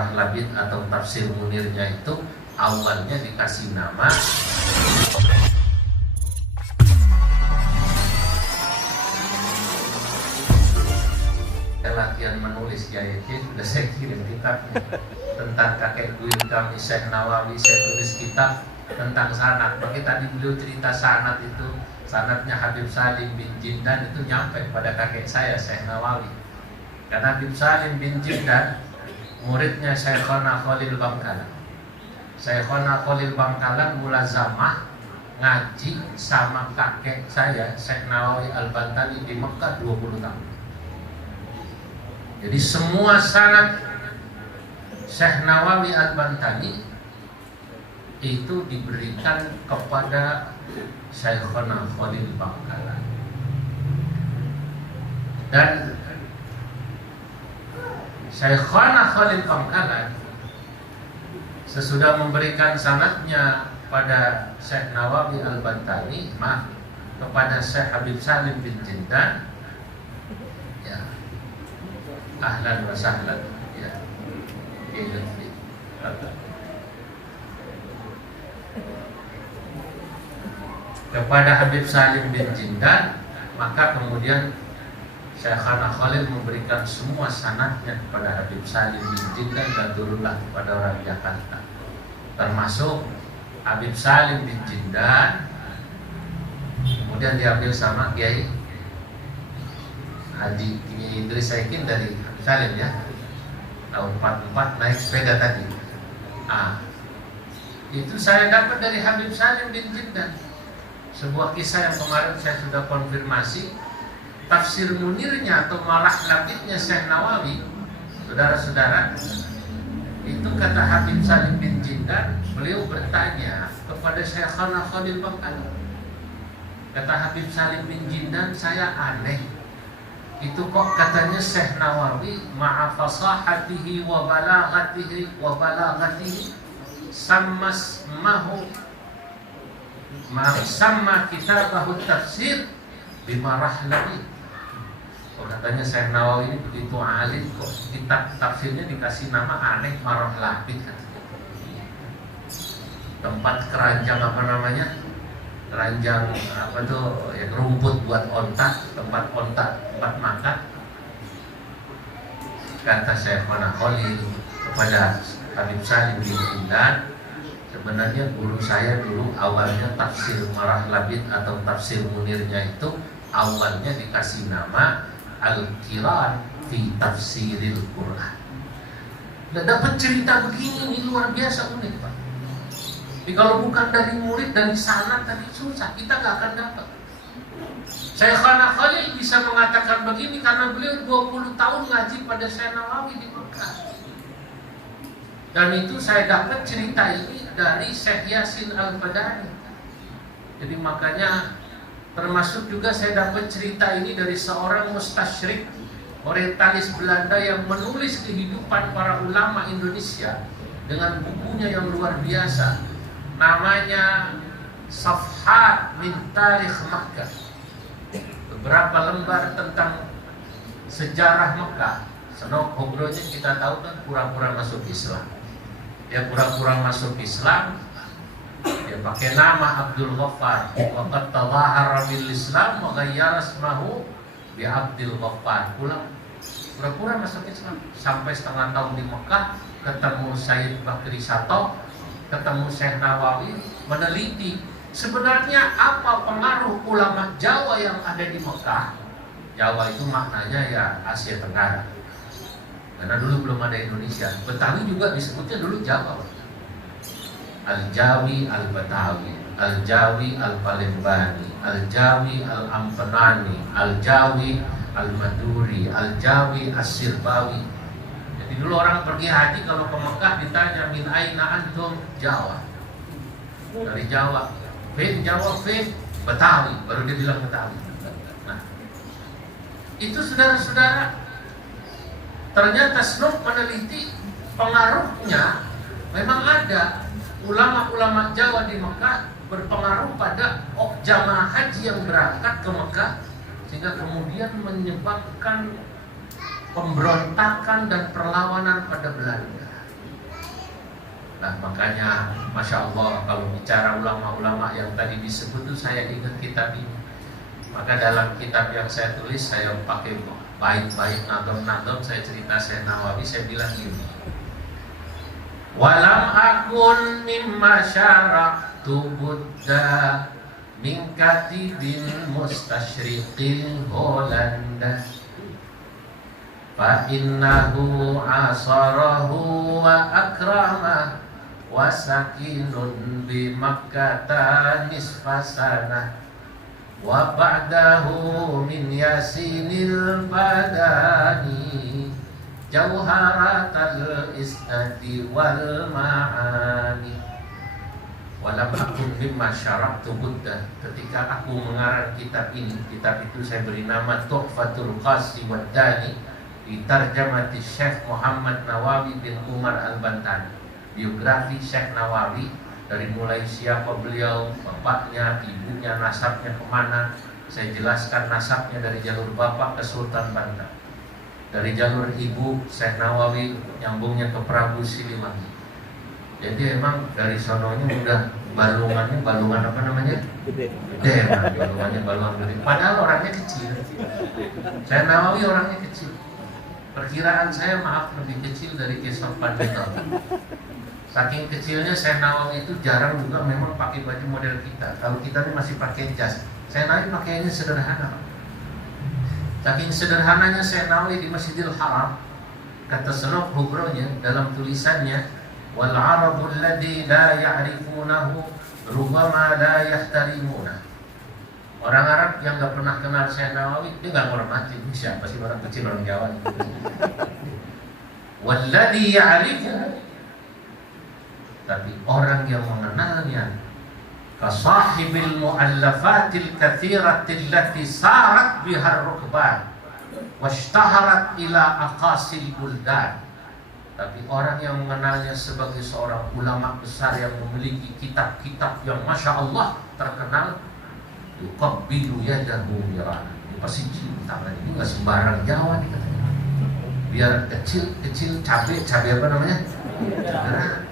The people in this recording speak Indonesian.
Marah Labid atau tafsir Munirnya itu awalnya dikasih nama latihan menulis JIT. Sudah saya kirim kitabnya tentang kakek buyut kami Syekh Nawawi. Saya tulis kitab tentang sanad. Bagi tadi beliau cerita sanad itu, sanadnya Habib Salim bin Jindan itu nyampe pada kakek saya Syekh Nawawi. Karena Habib Salim bin Jindan muridnya Syekhona Khalil Bangkalan. Syekhona Khalil Bangkalan mulazamah ngaji sama kakek saya Syekh Nawawi Al-Bantani di Mekah 20 tahun. Jadi semua sanad Syekh Nawawi Al-Bantani itu diberikan kepada Syekhona Khalil Bangkalan. Dan Syekhona Khalil Bangkalan sesudah memberikan sanadnya pada Syekh Nawawi Al-Bantani, kepada Syekh Habib Salim bin Jindan, ya, ahlan wa sahlan, ya, kepada Habib Salim bin Jindan, maka kemudian Syekhana Khalil memberikan semua sanadnya kepada Habib Salim bin Jindan dan turunlah kepada orang Jakarta, termasuk Habib Salim bin Jindan kemudian diambil sama Kiai Haji Idris Saikin dari Habib Salim, ya, tahun 44 naik sepeda tadi. Itu saya dapat dari Habib Salim bin Jindan. Sebuah kisah yang kemarin saya sudah konfirmasi, tafsir Munirnya atau Marah Labidnya Syekh Nawawi, saudara-saudara, itu kata Habib Salim bin Jindan, beliau bertanya kepada Syekhana Khalil Bangkalan. Kata Habib Salim bin Jindan, saya aneh, itu kok katanya Syekh Nawawi ma'a fasahatihi wa balaghatihi sama kitabahu tafsir bimarah labid. Oh, katanya Syekh Nawawi ini begitu alim kok kitab tafsirnya dikasih nama aneh, Marah Labid, katanya. Tempat keranjang apa namanya? Keranjang apa tuh, ya, rumput buat onta, tempat onta, tempat makan. Kata Syekhona Khalil kepada Habib Salim bin Jindan, sebenarnya guru saya dulu awalnya tafsir Marah Labid atau tafsir Munirnya itu awalnya dikasih nama Al-Qiran fi Tafsiril Quran. Nah, dapat cerita begini, ini luar biasa unik, Pak. Jadi kalau bukan dari murid, dari sanad tadi susah, kita nggak akan dapat. Syekhana Khalil bisa mengatakan begini karena beliau 20 tahun ngaji pada Syekh Nawawi di Mekah. Dan itu saya dapat cerita ini dari Syekh Yasin Al-Fadani. Jadi makanya termasuk juga saya dapat cerita ini dari seorang mustasyrik orientalis Belanda yang menulis kehidupan para ulama Indonesia dengan bukunya yang luar biasa. Namanya Safhat min Tarikh Makkah. Beberapa lembar tentang sejarah Mekah. Senok Hobronya kita tahu kan pura-pura masuk Islam. Dia pura-pura masuk Islam. Dia pakai nama Abdul Ghaffar. Waqad tadhahara bil Islam wa ghayyara ismahu bi Abdul Ghaffar. Pulang pura-pura masuk Islam sampai setengah tahun di Mekah, ketemu Sayyid Bakri Sato, ketemu Syekh Nawawi, meneliti sebenarnya apa pengaruh ulama Jawa yang ada di Mekah. Jawa itu maknanya ya Asia Tenggara, karena dulu belum ada Indonesia. Betawi juga disebutnya dulu Jawa. Al-Jawi Al-Batawi, Al-Jawi Al-Palembani, Al-Jawi Al-Ampenani, Al-Jawi Al-Maduri, Al-Jawi As-Sirbawi. Jadi dulu orang pergi haji kalau ke Mekah ditanya min aina antum, Jawa. Dari Jawa. Fin Jawa, fin Betawi, baru dia bilang Betawi. Nah, itu saudara-saudara, ternyata Snop meneliti pengaruhnya memang ada. Ulama-ulama Jawa di Mekah berpengaruh pada jamaah haji yang berangkat ke Mekah, sehingga kemudian menyebabkan pemberontakan dan perlawanan pada Belanda. Nah makanya Masya Allah kalau bicara ulama-ulama yang tadi disebut itu saya ingat kitab ini. Maka dalam kitab yang saya tulis saya pakai bait-bait nadom-nadom, saya cerita Syekh Nawawi, saya bilang gini, walam akun mimma syaraqtu Buddha min katibin mustasyriqil Holanda fa innahu asarahu wa akramah wa sakinun bi Makkata nisfasana wa ba'dahu min yasinil badani jauharatal isnadi wal ma'ani. Walam akun mimma syaraqtu Buddha, ketika aku mengarang kitab ini, kitab itu saya beri nama Tuhfatul Qasi wad Dani di tarjamati Syekh Muhammad Nawawi bin Umar Al-Bantani, biografi Syekh Nawawi dari mulai siapa beliau, bapaknya, ibunya, nasabnya kemana. Saya jelaskan nasabnya dari jalur bapak ke Sultan Banten, dari jalur ibu Syekh Nawawi nyambungnya ke Prabu Siliwangi. Jadi emang dari sononya udah balungan apa namanya? Gede. Balungannya balungan gede. Padahal orangnya kecil. Syekh Nawawi orangnya kecil. Perkiraan saya maaf lebih kecil dari Kisah Pandita. Saking kecilnya Syekh Nawawi itu jarang juga memang pakai baju model kita. Kalau kita ini masih pakai jas. Syekh Nawawi pakainya sederhana. Saking sederhananya Syekh Nawawi di Masjidil Haram, kata Senok Hubronya dalam tulisannya, wal arabu alladhi la ya'rifunahu rubbama la yahtarimuna. Orang Arab yang gak pernah kenal Syekh Nawawi, dia gak menghormati. Siapa sih orang kecil, orang Jawa? Walladhi ya'rifuhu, tapi orang yang mengenalnya, kasahibil mu'allafatil kathiratil lati sarat bihar rukban washtaharat ila aqasil buldan. Tapi orang yang mengenalnya sebagai seorang ulama besar yang memiliki kitab-kitab yang Masya Allah terkenal, yuqabbilu yadahu mirana, ini pasti cium tangan, ini gak sembarang Jawa nih katanya. Biar kecil cabai apa namanya? Cabai.